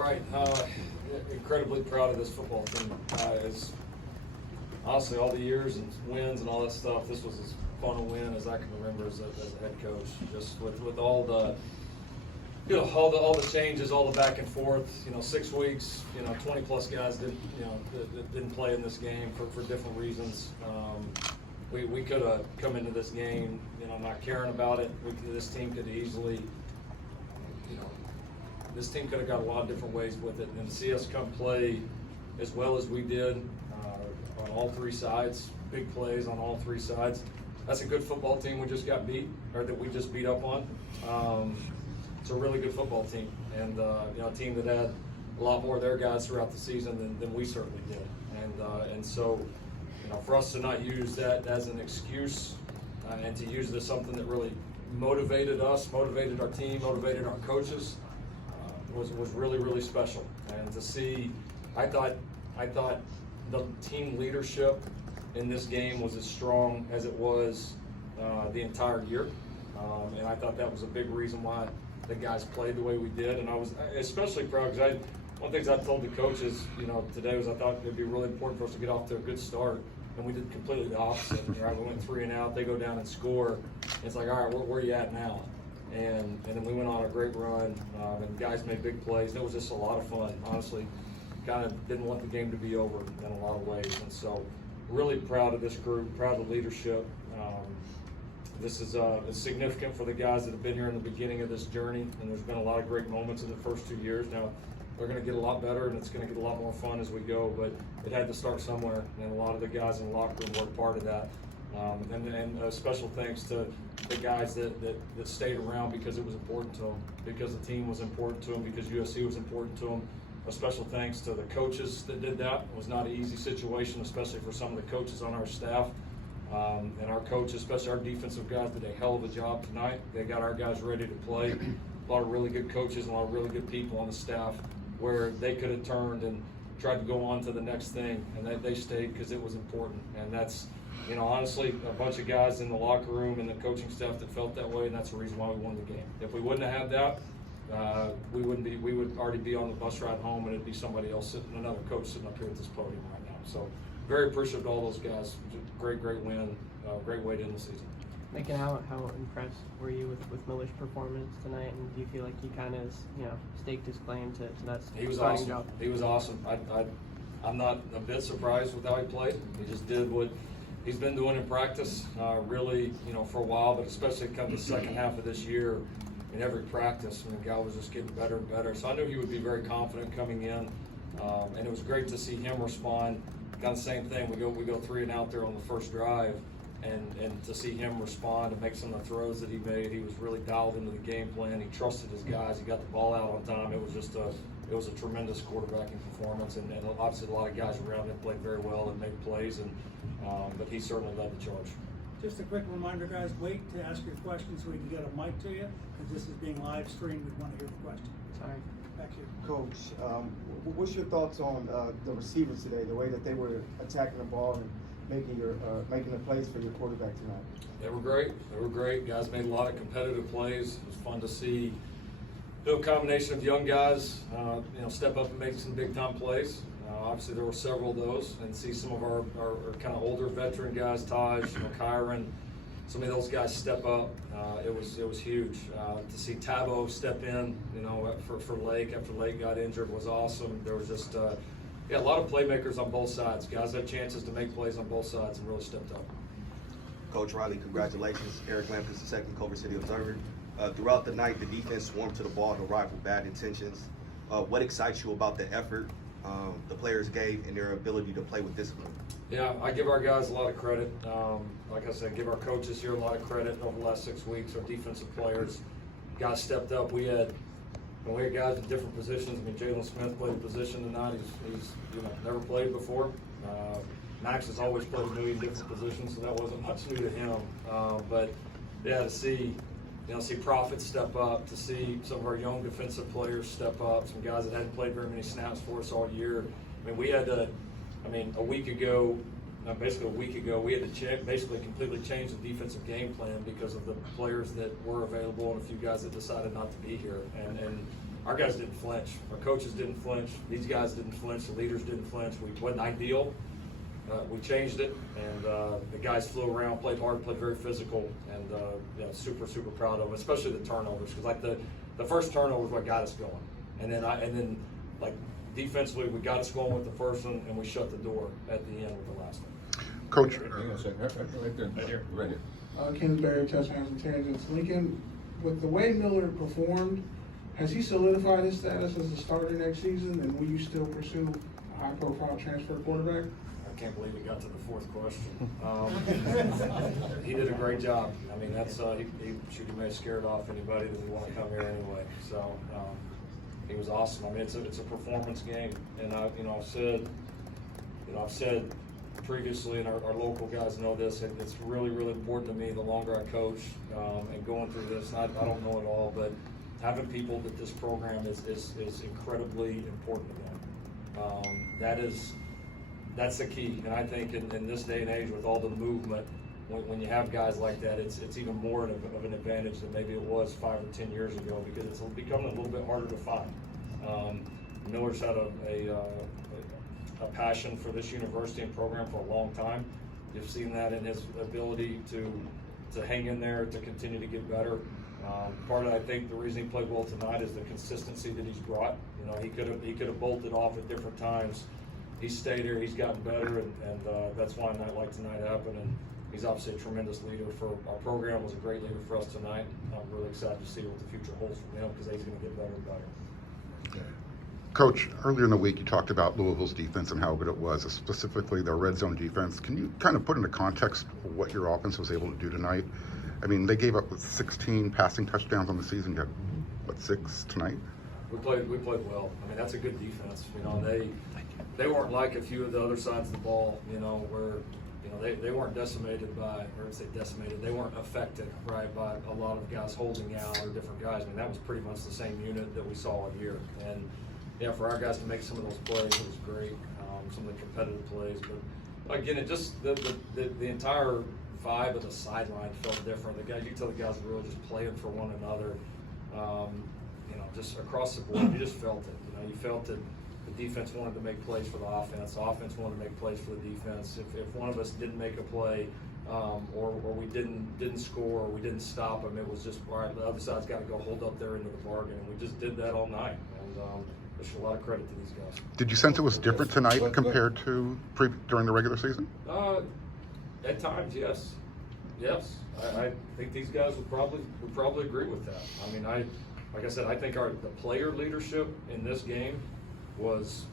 All right, incredibly proud of this football team. As honestly, all the years and wins and all that stuff, this was as fun a win as I can remember as a head coach. Just with all the, all the changes, all the back and forth. 6 weeks. 20 plus guys didn't play in this game for different reasons. We could have come into this game, not caring about it. This team could easily. This team could have got a lot of different ways with it, and to see us come play as well as we did on all three sides, big plays on all three sides. That's a good football team we just got beat, or that we just beat up on. It's a really good football team, and a team that had a lot more of their guys throughout the season than we certainly did. And so, for us to not use that as an excuse, and to use it as something that really motivated us, motivated our team, motivated our coaches. Was really, really special. And to see, I thought the team leadership in this game was as strong as it was the entire year. And I thought that was a big reason why the guys played the way we did. And I was especially proud because one of the things I told the coaches, today was I thought it'd be really important for us to get off to a good start. And we did completely the opposite. Right? We went 3 and out, they go down and score. It's like, all right, where are you at now? And then we went on a great run, and guys made big plays. It was just a lot of fun. Honestly, kind of didn't want the game to be over in a lot of ways. And so, really proud of this group, proud of the leadership. This is significant for the guys that have been here in the beginning of this journey, and there's been a lot of great moments in the first 2 years. Now, they're going to get a lot better, and it's going to get a lot more fun as we go, but it had to start somewhere, and a lot of the guys in the locker room were part of that. And a special thanks to the guys that stayed around because it was important to them, because the team was important to them, because USC was important to them. A special thanks to the coaches that did that. It was not an easy situation, especially for some of the coaches on our staff. And our coaches, especially our defensive guys, did a hell of a job tonight. They got our guys ready to play. A lot of really good coaches and a lot of really good people on the staff where they could have turned and tried to go on to the next thing, and they stayed because it was important. And that's, honestly, a bunch of guys in the locker room and the coaching staff that felt that way, and that's the reason why we won the game. If we wouldn't have had that, we would already be on the bus ride home, and it'd be somebody else another coach sitting up here at this podium right now. So very appreciative of all those guys. Great win, great way to end the season. Lincoln, how impressed were you with Miller's performance tonight, and do you feel like he kind of staked his claim to that starting job? He was awesome. I'm not a bit surprised with how he played. He just did what he's been doing in practice, really, for a while, but especially come the second half of this year, in every practice, the guy was just getting better and better. So I knew he would be very confident coming in, and it was great to see him respond. Kind of the same thing. We go 3 and out there on the first drive, and to see him respond and make some of the throws that he made, he was really dialed into the game plan. He trusted his guys. He got the ball out on time. It was just it was a tremendous quarterbacking performance, and obviously a lot of guys around him played very well and made plays, but he certainly led the charge. Just a quick reminder, guys, wait to ask your questions so we can get a mic to you, because this is being live streamed. We want to hear the question. Sorry. Back to you. Coach, what's your thoughts on the receivers today, the way that they were attacking the ball and making the plays for your quarterback tonight? They were great. Guys made a lot of competitive plays. It was fun to see a combination of young guys, step up and make some big time plays. Obviously, there were several of those, and see some of our kind of older veteran guys, Taj, Kyron, some of those guys step up. It was huge to see Tabo step in. For Lake after Lake got injured was awesome. There was just a lot of playmakers on both sides. Guys had chances to make plays on both sides and really stepped up. Coach Riley, congratulations. Eric Lampkins, the second Culver City Observer. Throughout the night, the defense swarmed to the ball to rival bad intentions. What excites you about the effort the players gave and their ability to play with discipline? Yeah, I give our guys a lot of credit. Like I said, give our coaches here a lot of credit over the last 6 weeks. Our defensive players, guys stepped up. We had guys in different positions. Jalen Smith played a position tonight. He's never played before. Max has always played a million different positions, so that wasn't much new to him. But yeah, to see Prophet step up, to see some of our young defensive players step up, some guys that hadn't played very many snaps for us all year. We had to, a week ago, we had to basically completely change the defensive game plan because of the players that were available and a few guys that decided not to be here. And our guys didn't flinch. Our coaches didn't flinch. These guys didn't flinch. The leaders didn't flinch. We wasn't ideal. We changed it, and the guys flew around, played hard, played very physical, and super proud of them, especially the turnovers, because like the first turnover is what got us going, and then like defensively we got us going with the first one, and we shut the door at the end with the last one. Coach, Hang on a second, right there. Right here. Right here. Kingsbury, touchdowns and tangents. Lincoln, with the way Miller performed, has he solidified his status as a starter next season, and will you still pursue a high-profile transfer quarterback? I can't believe he got to the fourth question. He did a great job. I mean, that's he may have scared off anybody that would want to come here anyway. So he was awesome. I mean, it's a performance game, and I've said previously, and our local guys know this. It's really important to me. The longer I coach and going through this, and I don't know it all, but having people that this program is incredibly important to them. That's the key, and I think in this day and age with all the movement, when you have guys like that, it's even more of an advantage than maybe it was 5 or 10 years ago, because it's becoming a little bit harder to find. Miller's had a passion for this university and program for a long time. You've seen that in his ability to hang in there, to continue to get better. Part of, I think, the reason he played well tonight is the consistency that he's brought. He could have bolted off at different times. He's stayed here, he's gotten better, and that's why a night like tonight happened. And he's obviously a tremendous leader for our program, was a great leader for us tonight. I'm really excited to see what the future holds for him, because he's going to get better and better. Coach, earlier in the week you talked about Louisville's defense and how good it was, specifically their red zone defense. Can you kind of put into context what your offense was able to do tonight? I mean, they gave up 16 passing touchdowns on the season. You had, 6 tonight? We played well. I mean, that's a good defense. They weren't like a few of the other sides of the ball, where they weren't decimated by, or I say decimated, they weren't affected, right, by a lot of guys holding out or different guys. I mean, that was pretty much the same unit that we saw all year. And for our guys to make some of those plays, it was great. Some of the competitive plays, but again, it just the entire vibe of the sideline felt different. The guys, you tell the guys were really just playing for one another. Just across the board, you just felt it. You felt that the defense wanted to make plays for the offense wanted to make plays for the defense. If one of us didn't make a play, or we didn't score, or we didn't stop them, it was just, all right, the other side's got to go hold up their end of the bargain. And we just did that all night. And there's a lot of credit to these guys. Did you sense it was different tonight compared to during the regular season? At times, yes. Yes, I think these guys would probably agree with that. I mean, like I said, I think the player leadership in this game was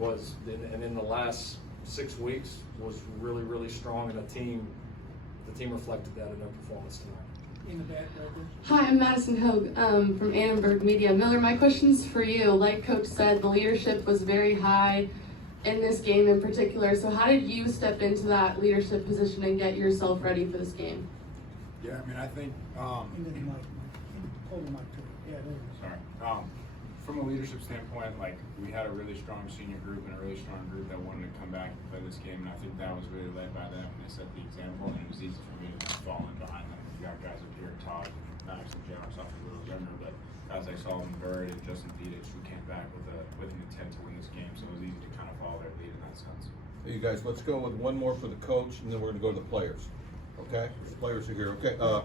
and in the last 6 weeks was really strong, and the team reflected that in their performance tonight. In the back, right there. Hi, I'm Madison Hogue from Annenberg Media. Miller, my question's for you. Like Coach said, the leadership was very high in this game in particular. So how did you step into that leadership position and get yourself ready for this game? Yeah, I mean, I think, And then the mic. Hold the mic to it. Yeah, there it is. sorry. From a leadership standpoint, like, we had a really strong senior group and a really strong group that wanted to come back and play this game, and I think that was really led by them, and they set the example, and it was easy for me to kind of fall in behind them. We got guys up here, Todd, Max, and Jay, ourselves a little younger, but guys like Solomon Bird and Justin Dietich, who came back with an intent to win this game, so it was easy to kind of follow their lead in that sense. Hey, you guys, let's go with one more for the coach, and then we're gonna go to the players. Okay? The players are here. Okay, go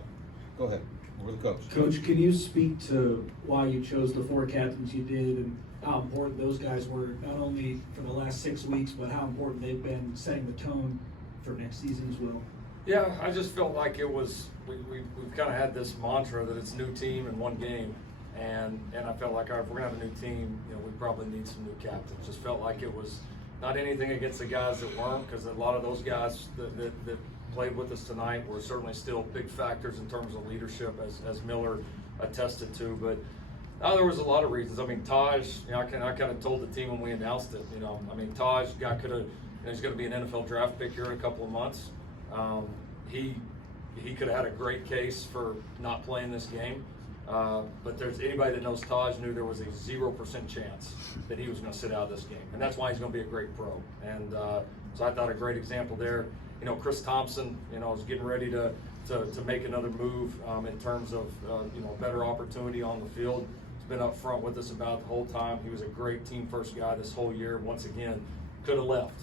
ahead. We're the coach. Coach, can you speak to why you chose the 4 captains you did, and how important those guys were, not only for the last 6 weeks, but how important they've been setting the tone for next season as well? Yeah, I just felt like it was, we've kind of had this mantra that it's new team in one game, and I felt like, all right, if we're gonna have a new team, we probably need some new captains. Just felt like it was not anything against the guys that weren't, because a lot of those guys that played with us tonight were certainly still big factors in terms of leadership, as Miller attested to. But there was a lot of reasons. I mean, Taj, I kind of told the team when we announced it. I mean, Taj he's going to be an NFL draft pick here in a couple of months. He could have had a great case for not playing this game. But there's anybody that knows Taj knew there was a 0% chance that he was going to sit out of this game, and that's why he's going to be a great pro. And so I thought a great example there. Chris Thompson, is getting ready to make another move in terms of better opportunity on the field. been up front with us about the whole time. He was a great team first guy this whole year. Once again, could have left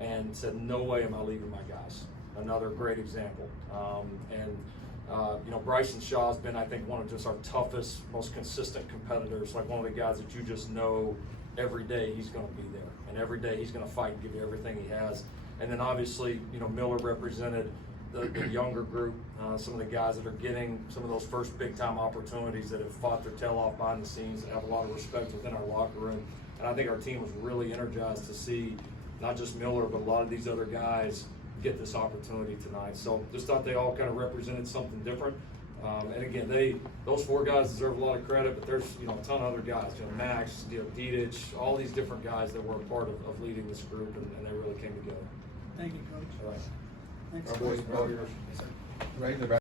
and said, no way am I leaving my guys. Another great example. Bryson Shaw's been, I think, one of just our toughest, most consistent competitors, like one of the guys that you just know every day he's going to be there. And every day he's going to fight and give you everything he has. And then obviously, Miller represented the younger group, some of the guys that are getting some of those first big time opportunities, that have fought their tail off behind the scenes, that have a lot of respect within our locker room. And I think our team was really energized to see not just Miller, but a lot of these other guys get this opportunity tonight. So just thought they all kind of represented something different. And again, those 4 guys deserve a lot of credit, but there's a ton of other guys, Max, Dedich, all these different guys that were a part of leading this group, and they really came together. Thank you, Coach. All right. Thanks. Our boys, Ready? They're back.